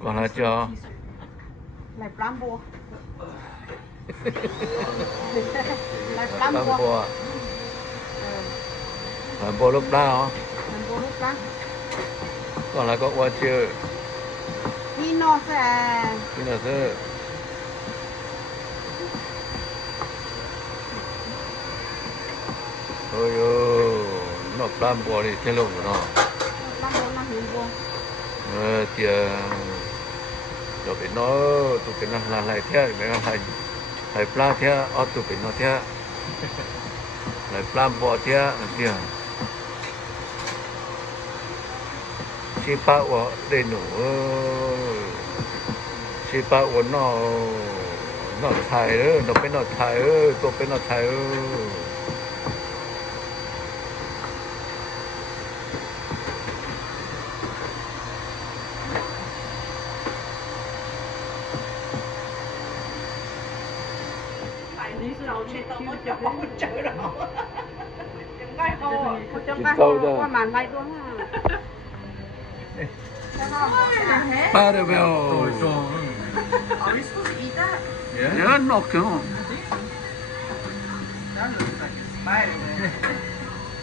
còn là cho lại plam bùa lại làm plam bùa bùa làm bùa lúc đó làm bùa lúc đó còn là có qua chưa đi nó sẽ khi nào thế ôi nó làm bùa thì thế luôn rồi nó plam bùa làm hình bùa thì rồi bị nó tụi cái nó là lại thế mấy cái lại pla thế ở tụi cái nó thế lại plam bùa thế kia si pa wa de no si pa wa nó thai nóเป็นnó thaiตัวเป็นnó thai qua màn bay luôn ba được không Are we supposed to eat that? nhớ nó kiểu That looks like a spider, man.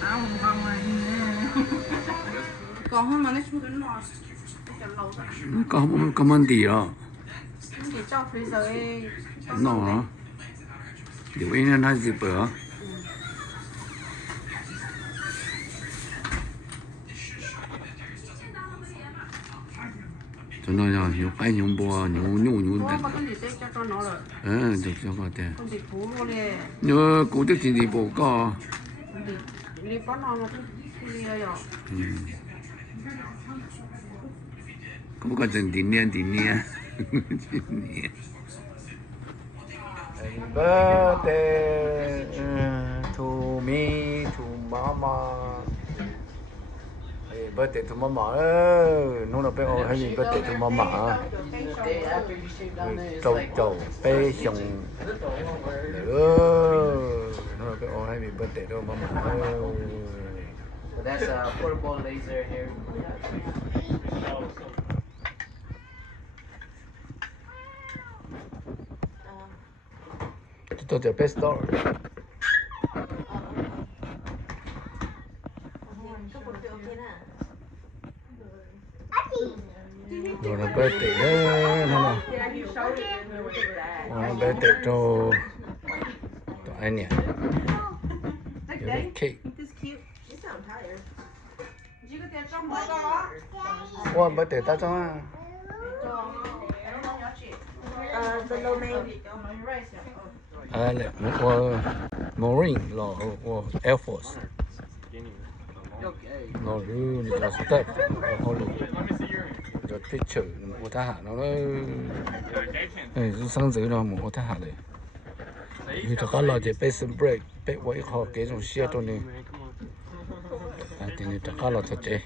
I don't know how Còn hơn mà nó chưa đến nó lâu rồi. có món gì đó thì cho freezer ấy nó hả điều anh nói gì bữa cho nó là nhiều phải nhiều bò nhiều có con gì tết cho nó rồi được cho vào tiền con vịt cú luôn đi nhớ cú tức gì bò có đi có nó mà đi rồi có cái chân đi nè Happy birthday to me to mama Happy birthday to mama nó là bé ơi happy birthday to mama trâu bé xong nó là bé ơi happy birthday to mama So that's a portable laser here. Tôiจะbest store rồi là birthday đó nó là birthday cho anh nè cake wow birthday ta cho the low main lại Marine or Air Force nó là step holy rồi picture một thả nó sang dưới nó một thả đấy vì thật ra là chỉ base break base quay họ cái种xe cho nên thì người ta khá là thật chế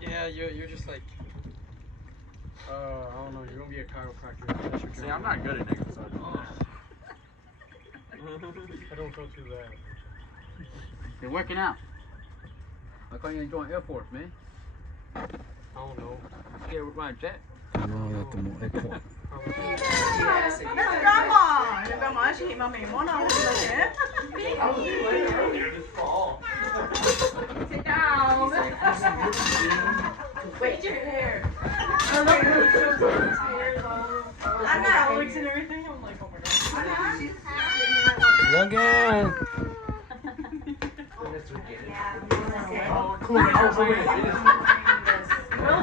Yeah, you're just like, I don't know, you're gonna be a chiropractor. See, I'm not good at exercise. I don't feel too bad. You're working out. Why can't you join Air Force, man? I don't know. Scared with Ryan Jet? nó là từ một cái khoản Grandma! Your grandma, she hit my main one on it. Sit down. Wait your hair. I know, wigs and everything. I'm like, oh my god. Logan Cool, man.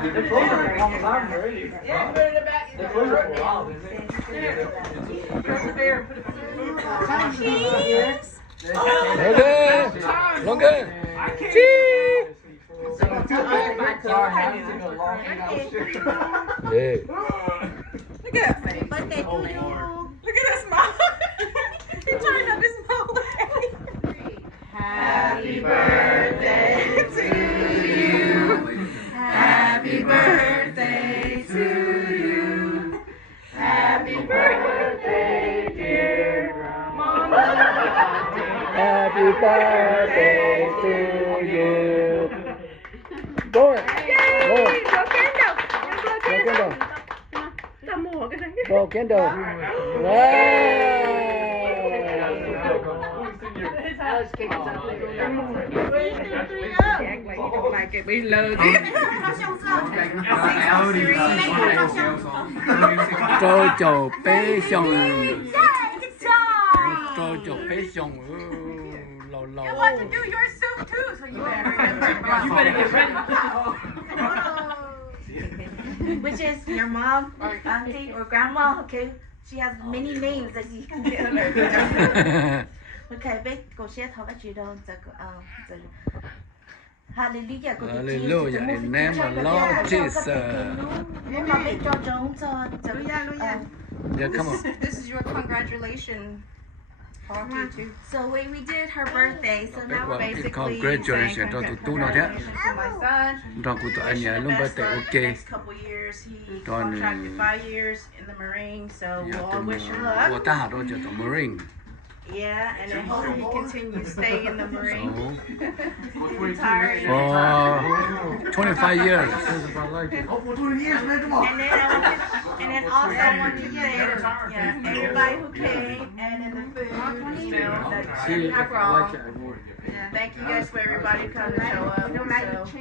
They're closing for a long time already. Yeah, put it in the back. They're closing for a while, didn't they? Cheese. Logan yeah Look at that face. birthday to you Look at that smile. He's trying not to smile away. Happy birthday to you. Happy birthday to you. Happy birthday, dear Mama. Happy birthday to you. Go. Go. Go candle. Go candle. Blow candle. Wow. Like cái bị lơ Trôi chầu bế xong. Trôi chầu bế xong. Lâu lâu. You want to do your soup too, so you better get ready. Which is your mom or auntie or grandma, okay? She has many names that you can get her. Okay, bé cô sẽ thọ cái chuyện đâu, Hallelujah, cô Hallelujah, in name of Lord Jesus. Nếu mà bé cho trống cho Yeah, come on. This is your congratulations. So we did her birthday, so now we're basically Congratulations saying to congratulations tu nó thế. to my son. Trong của tụi anh nhà lúc birthday ok. Next couple years, he contracted 5 years in the Marines, so we'll all wish him luck. 我大都叫做 Marine. Yeah, and then hopefully he continues staying in the Marines. So, Retired. for 25 years. And then also I want to thank everybody who came and in the food, you know, that not wrong. Thank you guys for everybody coming to show up. So.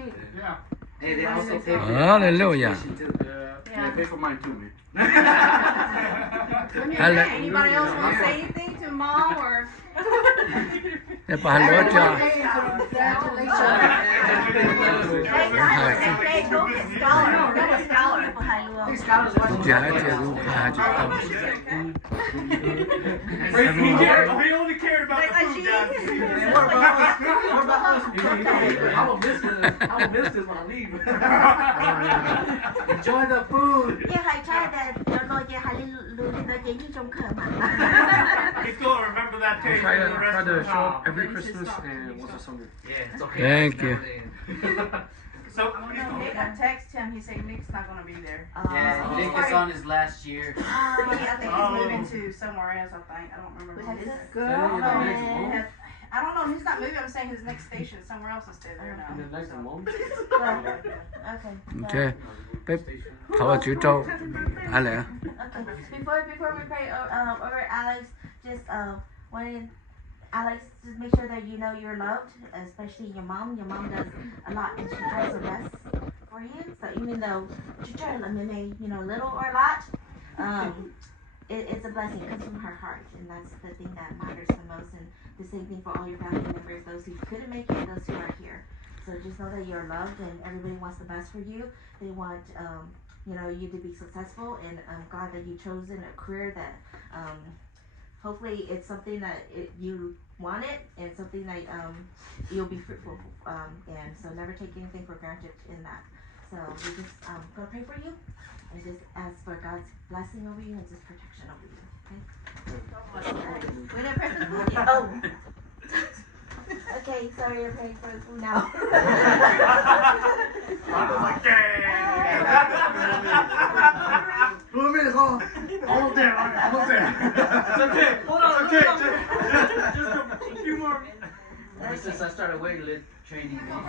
Hey, they also pay for Hallelujah. They pay for mine too, man. Anybody else want to say anything to mom or? Để bà lúa cho. Dạ chị cũng phải chị tâm. We only cared about the food, guys. I will miss this when I leave. Enjoy the food. Yeah, I tried that. Rồi chị Hallelujah nó chỉ như trong khờ mà. He's gonna remember that taste for the rest of the show up time. every Christmas and once a Sunday. Yeah, it's okay. Thank you. So, Nick, I text him. He said Nick's not gonna be there. Yeah, Nick is on his last year. I think he's moving to somewhere else. I think I don't remember. I don't know. He's not moving. I'm saying his next station is somewhere else instead there now. And the next month. Okay. Ok. Bếp thọ chữ trâu. Ai lẽ? Okay. Before we pray over Alex, just wanted Alex, just make sure that you know you're loved, especially your mom. Your mom does a lot and she tries her best for you. So even though she tries maybe little or a lot, it's a blessing. It comes from her heart, and that's the thing that matters the most. And the same thing for all your family members, those who couldn't make it, those who are here. So just know that you're loved, and everybody wants the best for you. They want you to be successful, and I'm glad that you've chosen a career that hopefully it's something that you want it, and something that you'll be fruitful and so never take anything for granted in that. So we just gonna pray for you and just ask for God's blessing over you and just protection over you. Okay? We're gonna pray for the food. Oh. Okay, sorry, you're praying for the food now. almost there, almost there. It's okay. Hold on, it's okay. Just a few more. Ever since I started weight lift training. Oh,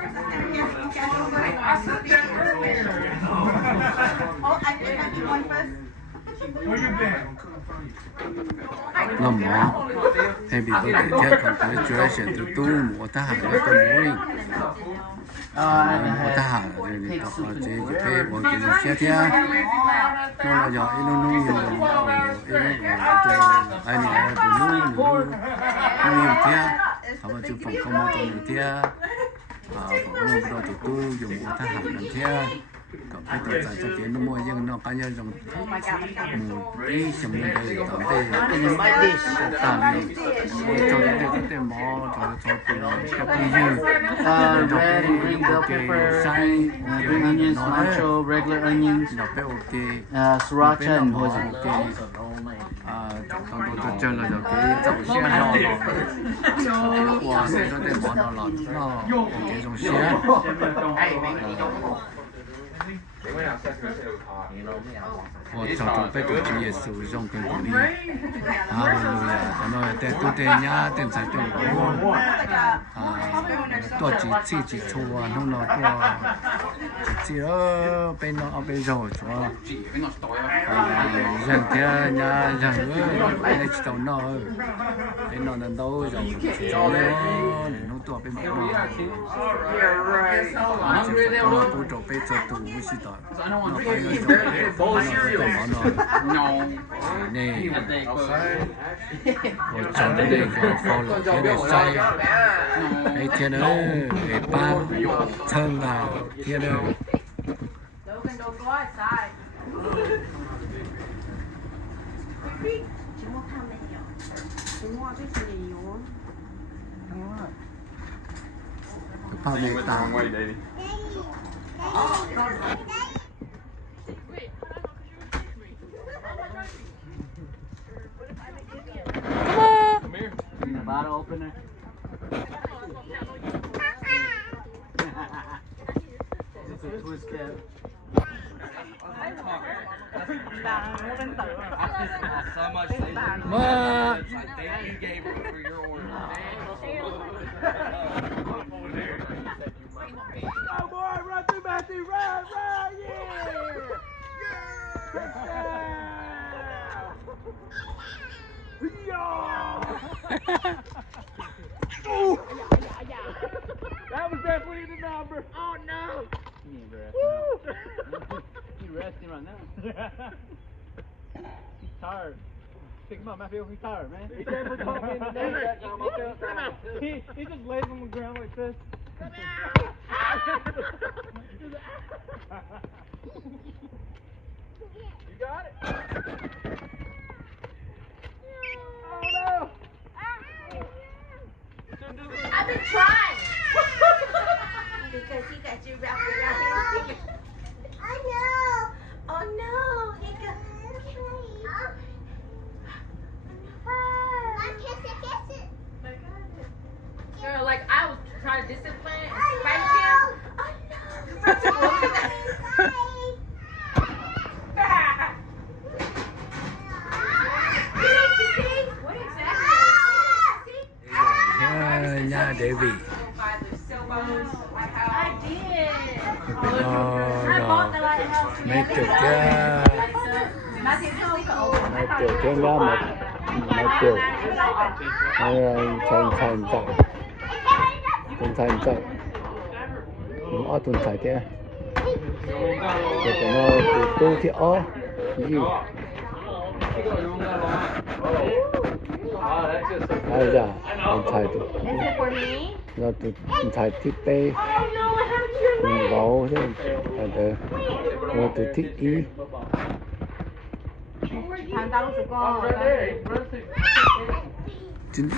I think I do one first. Where you been? Nó mỏ. Happy birthday theo congratulations từ tu mùa ta hạ nó tâm Marine. Mùa ta hạ rồi thì tập ở chế chế phê bọn kỹ thuật xe theo. Nó là giỏi nó nuôi nó anh này nó nuôi nhiều theo. Họ bảo chụp phòng công mô tô nhiều theo. Phòng công mô tô từ tu dùng mùa ta hạ làm theo. Còn cái tờ giải cho kiến nó mua nhưng nó cá nhân trong đi xem như đây tạm đây tạm cho cái tên mò cho tiền cho cái gì Red green bell pepper, green onions, nacho, regular onions, nó phải ok sriracha and nó hoisin. ok còn tôi chơi là được cái dòng xe nó qua xe cho tên mò nó ok dòng xe 我早就被国际耶稣用跟鼓励，哈利路亚，咱们在都在家等在等我，多几次几错啊，弄了多几次哦，被弄เอาไปโรยชัว人家人ไปที่ตัวนอไปนอนนั่นตัวจะ弄ตัวไปหมดเราผู้จบไปจะตัวไม่ใช่ตัวเราไปจบไปตัวหมอนนี่我找的那个包了，天的山，每天呢，每班蹭啊，天的。Logan, don't go outside. Chỉ mua thăm này nhở. Chỉ mua cái gì vậy? ภาพในตา The bottle opener. It's a twist cap. So much. What? Thank you, Gabriel, for your order. Go boy, run through Matthew, run, yeah! Ooh. That was definitely the number. Oh no! He's resting right now. He's tired. Pick him up, Matthew. He's tired, man. He definitely caught me in the neck that time. He just lays on the ground like this. You got it? Oh no! I've been trying. Because he got you wrapped around his finger. I know. Oh no. He got. Girl, like I was trying to discipline and spank him. What exactly? Yeah, David. By the sailboats, lighthouse. I did. Oh, I bought the no. lighthouse. Make the cat. Matthew, just leave it open. Make the cat make the. Thành chạy. Nó tuần chạy thế. Để cho nó tu thì ó. Gì? Ai ra? Anh chạy tu. Is it for me? Nó tu chạy thiết bê. Oh no, I have your Mình vào thế. Nó tu thiết ý. Thằng tao nó có. Chính.